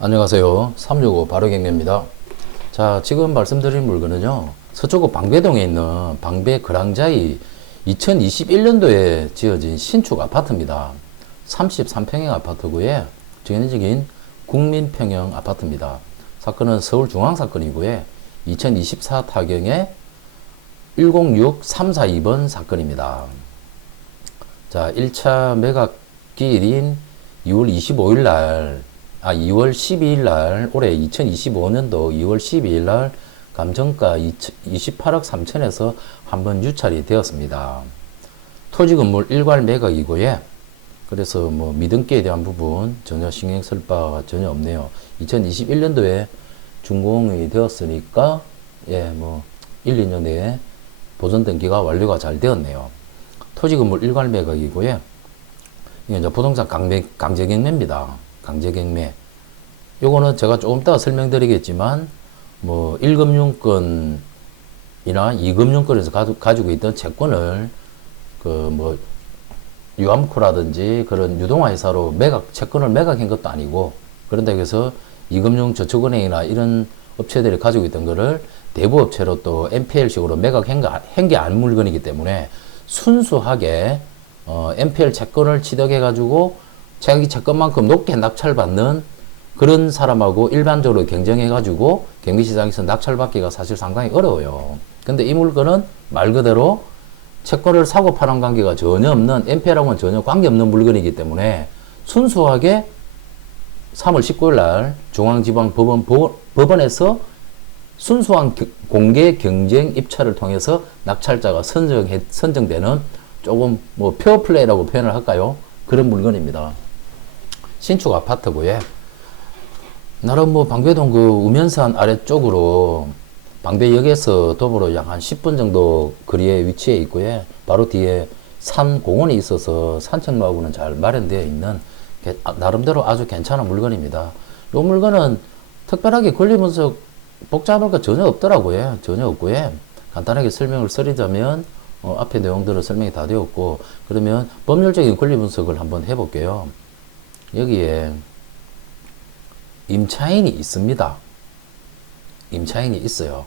안녕하세요. 365 바로경매입니다. 자, 지금 말씀드린 물건은요, 서초구 방배동에 있는 방배 그랑자이 2021년도에 지어진 신축 아파트입니다. 33평형 아파트고요. 전형적인 국민평형 아파트입니다. 사건은 서울중앙사건이고요. 2024 타경의 106342번 사건입니다. 자, 1차 매각기일인 2월 25일 날 2월 12일 날 올해 2025년도 2월 12일 날 감정가 28억 3천에서 한번 유찰이 되었습니다. 토지 건물 일괄 매각이고요. 그래서 뭐 미등기에 대한 부분 전혀 신경 쓸 바가 전혀 없네요. 2021년도에 준공이 되었으니까 뭐 1, 2년 내에 보존 등기가 완료가 잘 되었네요. 토지 건물 일괄 매각이고요. 이게 이제 부동산 강제경매입니다. 강제경매. 요거는 제가 조금 이따 설명드리겠지만, 뭐, 1금융권이나 2금융권에서 가지고 있던 채권을, 유암코라든지 그런 유동화회사로 채권을 매각한 것도 아니고, 그런다고 해서 2금융저축은행이나 이런 업체들이 가지고 있던 거를 대부업체로 또 NPL식으로 매각한 게 아닌 물건이기 때문에 순수하게, NPL 채권을 취득해가지고 자기 채권만큼 높게 낙찰받는 그런 사람하고 일반적으로 경쟁해가지고 경기시장에서 낙찰받기가 사실 상당히 어려워요. 근데 이 물건은 말 그대로 채권을 사고 파는 관계가 전혀 없는, NPL하고는 전혀 관계없는 물건이기 때문에 순수하게 3월 19일 날 중앙지방법원에서 순수한 공개 경쟁 입찰을 통해서 낙찰자가 선정되는 조금 뭐 페어플레이라고 표현을 할까요? 그런 물건입니다. 신축 아파트고요. 나름 뭐 방배동 그 우면산 아래쪽으로 방배역에서 도보로 약 한 10분 정도 거리에 위치해 있고요. 바로 뒤에 산 공원이 있어서 산책로하고는 잘 마련되어 있는 나름대로 아주 괜찮은 물건입니다. 이 물건은 특별하게 권리 분석 복잡할 거 전혀 없더라고요. 전혀 없고요. 간단하게 설명을 드리자면 앞에 내용들은 설명이 다 되었고, 그러면 법률적인 권리 분석을 한번 해볼게요. 여기에 임차인이 있습니다. 임차인이 있어요.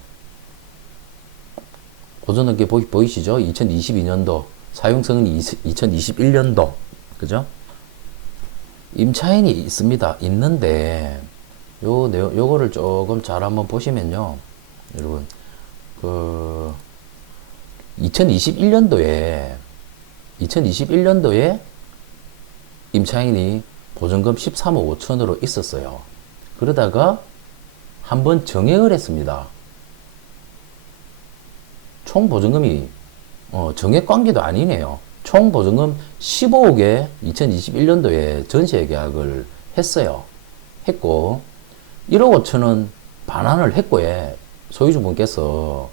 보존등기 보이시죠? 2022년도, 사용성은 2021년도, 그죠? 임차인이 있습니다. 있는데, 요거를 조금 잘 한번 보시면요. 여러분, 2021년도에 임차인이 보증금 13억 5천으로 있었어요. 그러다가 한번 정액을 했습니다. 총 보증금이 정액 관계도 아니네요. 총 보증금 15억에 2021년도에 전세 계약을 했어요. 했고 1억 5천은 반환을 했고요. 소유주분께서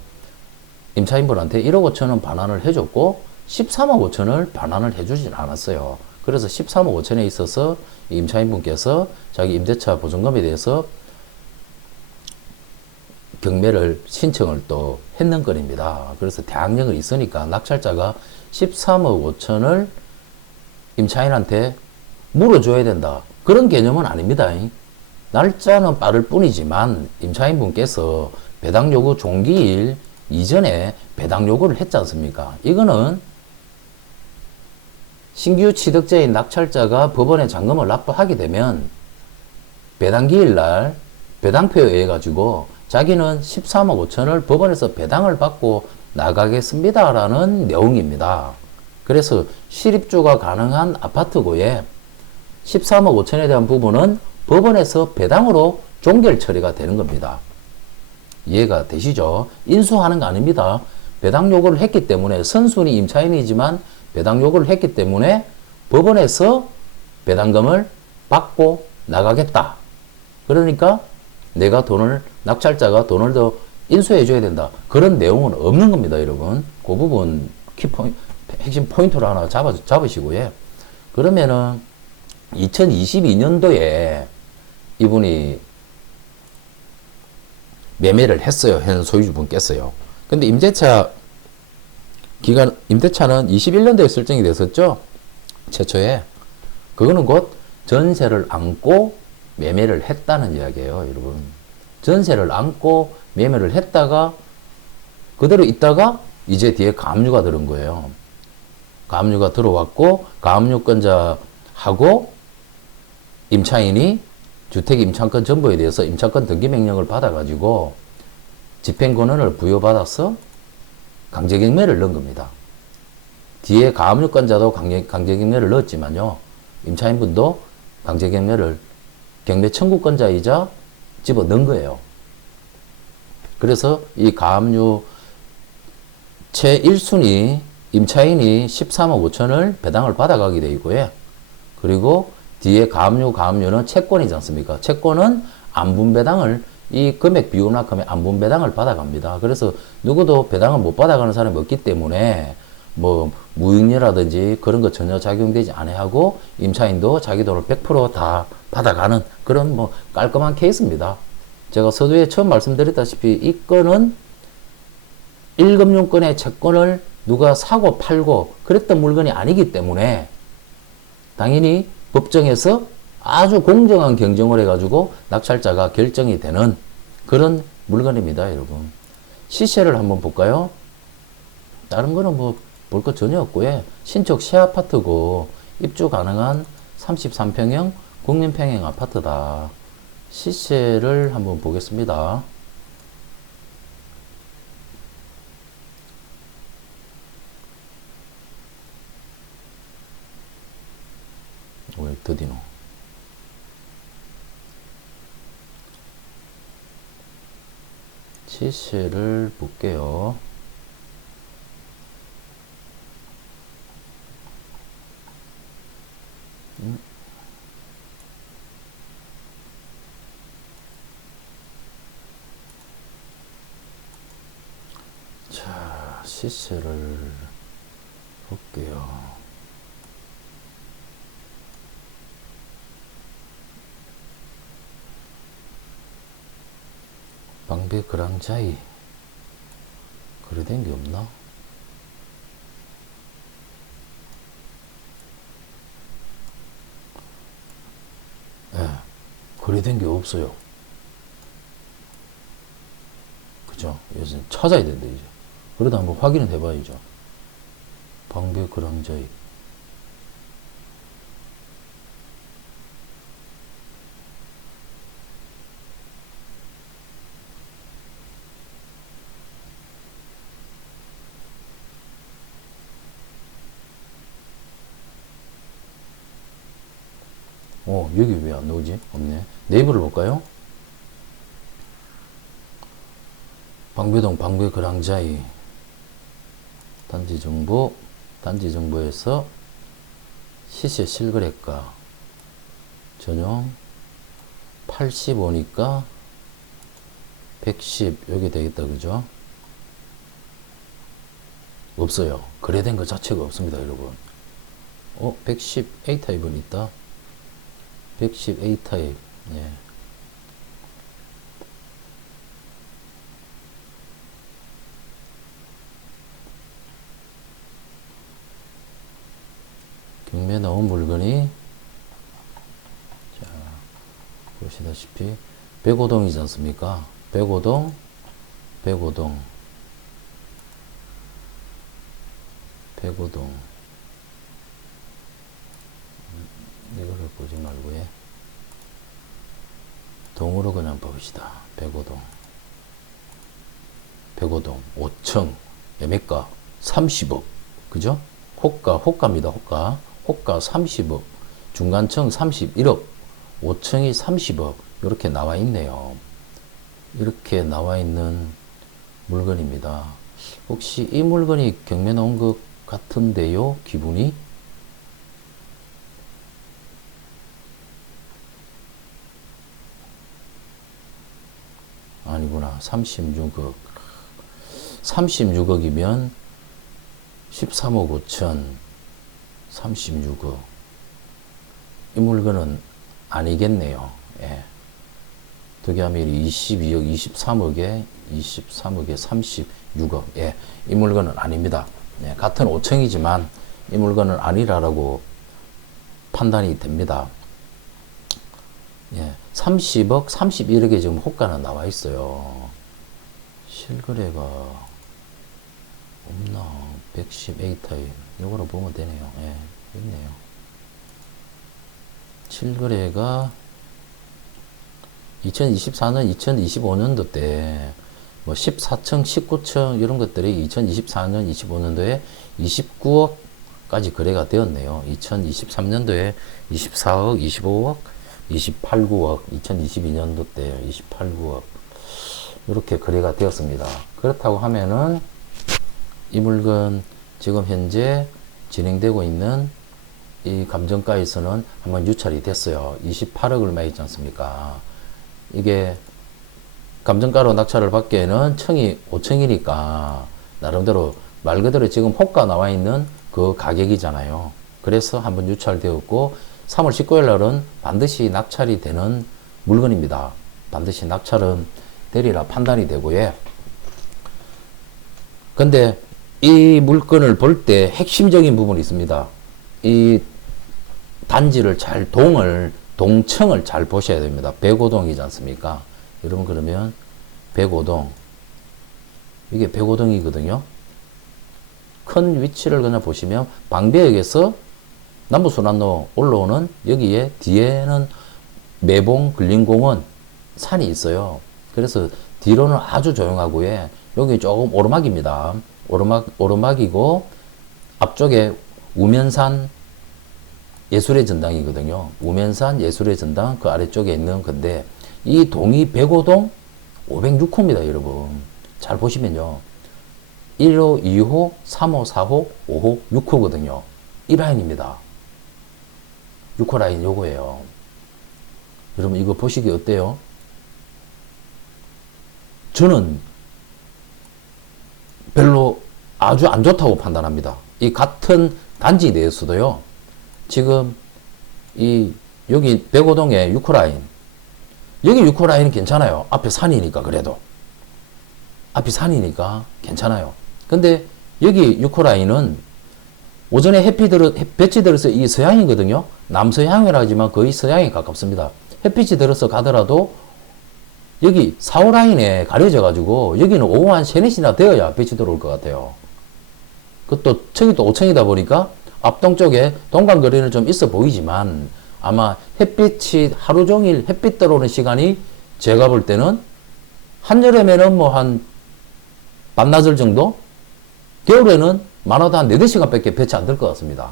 임차인분한테 1억 5천은 반환을 해줬고 13억 5천을 반환을 해주진 않았어요. 그래서 13억 5천에 있어서 임차인분께서 자기 임대차 보증금에 대해서 경매를 신청을 또 했는 건입니다. 그래서 대항력이 있으니까 낙찰자가 13억 5천을 임차인한테 물어줘야 된다. 그런 개념은 아닙니다. 날짜는 빠를 뿐이지만 임차인분께서 배당 요구 종기일 이전에 배당 요구를 했지 않습니까? 이거는 신규 취득자인 낙찰자가 법원에 잔금을 납부하게 되면 배당기일 날 배당표에 의해 가지고 자기는 13억 5천을 법원에서 배당을 받고 나가겠습니다라는 내용입니다. 그래서 실입주가 가능한 아파트고에 13억 5천에 대한 부분은 법원에서 배당으로 종결 처리가 되는 겁니다. 이해가 되시죠? 인수하는 거 아닙니다. 배당 요구를 했기 때문에 선순위 임차인이지만 배당 요구를 했기 때문에 법원에서 배당금을 받고 나가겠다. 그러니까 내가 낙찰자가 돈을 더 인수해 줘야 된다. 그런 내용은 없는 겁니다, 여러분. 그 부분 핵심 포인트로 하나 잡으시고요. 그러면은 2022년도에 이분이 매매를 했어요. 현 소유주분께서요. 근데 임대차는 21년도에 설정이 됐었죠. 최초에. 그거는 곧 전세를 안고 매매를 했다는 이야기예요, 여러분. 전세를 안고 매매를 했다가 그대로 있다가 이제 뒤에 가압류가 들은 거예요. 가압류가 들어왔고 가압류권자하고 임차인이 주택 임차권 전부에 대해서 임차권 등기 명령을 받아가지고 집행권한을 부여받아서 강제경매를 넣은 겁니다. 뒤에 가압류권자도 강제경매를 넣었지만요. 임차인분도 강제경매를 경매 청구권자이자 집어넣은 거예요. 그래서 이 가압류 제1순위 임차인이 13억 5천을 배당을 받아가게 돼 있고요. 그리고 뒤에 가압류는 채권이지 않습니까? 채권은 안분배당을 이 금액 비율만큼의 안분배당을 받아갑니다. 그래서 누구도 배당을 못 받아가는 사람이 없기 때문에 뭐 무익료라든지 그런 거 전혀 작용되지 않아하고 임차인도 자기 돈을 100%다 받아가는 그런 뭐 깔끔한 케이스입니다. 제가 서두에 처음 말씀드렸다시피 이 건은 1금융권의 채권을 누가 사고 팔고 그랬던 물건이 아니기 때문에 당연히 법정에서 아주 공정한 경쟁을 해가지고 낙찰자가 결정이 되는 그런 물건입니다, 여러분. 시세를 한번 볼까요? 다른 거는 뭐 볼 거 전혀 없고요. 신축 시아파트고 입주 가능한 33평형 국민평형 아파트다. 시세를 한번 보겠습니다. 왜 더디노? 시세를 볼게요. 자, 시세를 볼게요. 방배 그랑자이 거래된 게 없나? 예, 거래된 게 없어요. 그죠? 요즘 찾아야 된다, 이제. 그래도 한번 확인을 해봐야죠. 방배 그랑자이. 여기 왜 안 나오지? 없네. 네이버를 볼까요? 방배동 방배 그랑자이 단지정보에서 시세 실거래가 전용 85니까 110 여기 되겠다, 그죠? 없어요. 거래된 것 자체가 없습니다, 여러분. 110 A타입은 있다. 110 A타입. 예. 경매 나온 물건이 자, 보시다시피 백오동이지 않습니까? 백오동 이거를 보지 말고 동으로 그냥 봅시다. 백오동 5층 매매가 30억 그죠? 호가입니다. 호가 30억 중간층 31억 5층이 30억 이렇게 나와 있네요. 이렇게 나와 있는 물건입니다. 혹시 이 물건이 경매 나온 것 같은데요? 기분이? 아니구나. 36억. 36억이면 13억 5천 36억. 이 물건은 아니겠네요. 예. 득야밀이 22억, 23억에 36억. 예. 이 물건은 아닙니다. 예. 같은 5층이지만 이 물건은 아니라고 판단이 됩니다. 예, 30억, 31억에 지금 호가는 나와 있어요. 실거래가 없나? 110A 타입. 요거로 보면 되네요. 예, 있네요. 실거래가 2024년, 2025년도 때 뭐 14층, 19층 이런 것들이 2024년, 25년도에 29억까지 거래가 되었네요. 2023년도에 24억, 25억, 28, 9억, 2022년도 때 28, 9억 이렇게 거래가 되었습니다. 그렇다고 하면은 이 물건 지금 현재 진행되고 있는 이 감정가에서는 한번 유찰이 됐어요. 28억 얼마 있지 않습니까? 이게 감정가로 낙찰을 받기에는 층이 5층이니까 나름대로 말 그대로 지금 호가 나와 있는 그 가격이잖아요. 그래서 한번 유찰되었고 3월 19일 날은 반드시 낙찰이 되는 물건입니다. 반드시 낙찰은 되리라 판단이 되고요. 근데 이 물건을 볼 때 핵심적인 부분이 있습니다. 이 단지를 잘 동층을 잘 보셔야 됩니다. 105동이지 않습니까? 여러분 그러면 105동 이게 105동이거든요. 큰 위치를 그냥 보시면 방배역에서 남부순환로 올라오는 여기에 뒤에는 매봉 근린공원 산이 있어요. 그래서 뒤로는 아주 조용하고요. 여기 조금 오르막입니다. 오르막이고 앞쪽에 우면산 예술의 전당이거든요. 우면산 예술의 전당 그 아래쪽에 있는 건데 이 동이 105동 506호입니다, 여러분. 잘 보시면요. 1호, 2호, 3호, 4호, 5호, 6호거든요. 이 라인입니다. 6호 라인 요거예요. 여러분 이거 보시기 어때요? 저는 별로 아주 안 좋다고 판단합니다. 이 같은 단지 내에서도요. 지금 여기 105동의 6호 라인 여기 6호 라인은 괜찮아요. 앞에 산이니까 그래도 앞이 산이니까 괜찮아요. 근데 여기 6호 라인은 오전에 햇빛이 들어서 이 서양이거든요. 남서양이라 하지만 거의 서양에 가깝습니다. 햇빛이 들어서 가더라도 여기 4호 라인에 가려져 가지고 여기는 오후 한 3, 4시나 되어야 빛이 들어올 것 같아요. 그것도 저기 또 5층이다 보니까 앞동 쪽에 동간거리는 좀 있어 보이지만 아마 햇빛이 하루 종일 햇빛 들어오는 시간이 제가 볼 때는 한여름에는 뭐 한 반나절 정도? 겨울에는 많아도 한 4-5시간 밖에 배치 안 될 것 같습니다.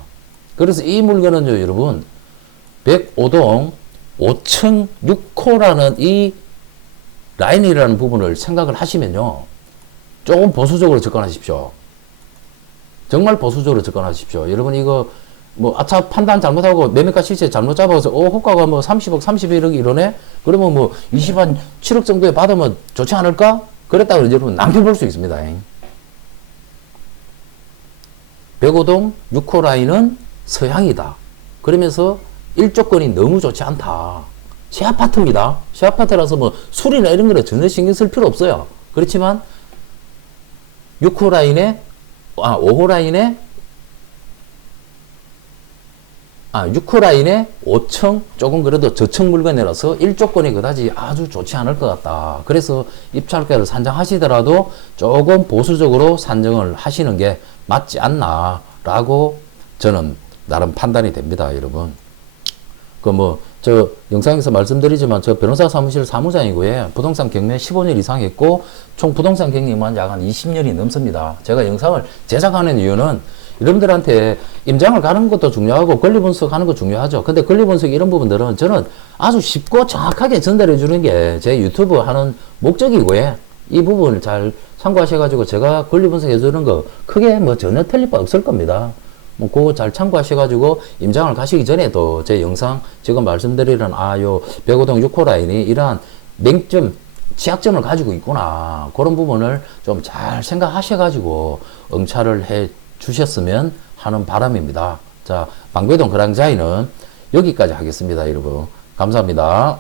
그래서 이 물건은요, 여러분, 105동 5층 6호라는 이 라인이라는 부분을 생각을 하시면요, 조금 보수적으로 접근하십시오. 정말 보수적으로 접근하십시오. 여러분, 이거, 뭐, 아차, 판단 잘못하고, 매매가 실제 잘못 잡아서, 호가가 뭐 30억, 31억 이러네? 그러면 뭐, 20한 7억 정도에 받으면 좋지 않을까? 그랬다고 여러분, 낭패 볼 수 있습니다. 105동 6호 라인은 서양이다. 그러면서 일조권이 너무 좋지 않다. 시아파트입니다. 시아파트라서 뭐, 술이나 이런 거는 전혀 신경 쓸 필요 없어요. 그렇지만, 6호 라인에, 5호 라인에 6호 라인에 5층 조금 그래도 저층 물건이라서 일조권이 그다지 아주 좋지 않을 것 같다. 그래서 입찰가를 산정하시더라도 조금 보수적으로 산정을 하시는 게 맞지 않나 라고 저는 나름 판단이 됩니다, 여러분. 저 영상에서 말씀드리지만 저 변호사 사무실 사무장이고요. 부동산 경매 15년 이상 했고 총 부동산 경력만 약 한 20년이 넘습니다. 제가 영상을 제작하는 이유는 여러분들한테 임장을 가는 것도 중요하고 권리 분석하는 거 중요하죠. 근데 권리 분석 이런 부분들은 저는 아주 쉽고 정확하게 전달해 주는 게 제 유튜브 하는 목적이고요. 이 부분을 잘 참고하셔가지고 제가 권리 분석해 주는 거 크게 뭐 전혀 틀릴 바 없을 겁니다. 뭐 그거 잘 참고하셔가지고 임장을 가시기 전에도 제 영상 지금 말씀드리는 요 105동 6호 라인이 이러한 맹점 취약점을 가지고 있구나, 그런 부분을 좀 잘 생각하셔가지고 응찰을 해 주셨으면 하는 바람입니다. 자, 방배동 그랑자이는 여기까지 하겠습니다, 여러분. 감사합니다.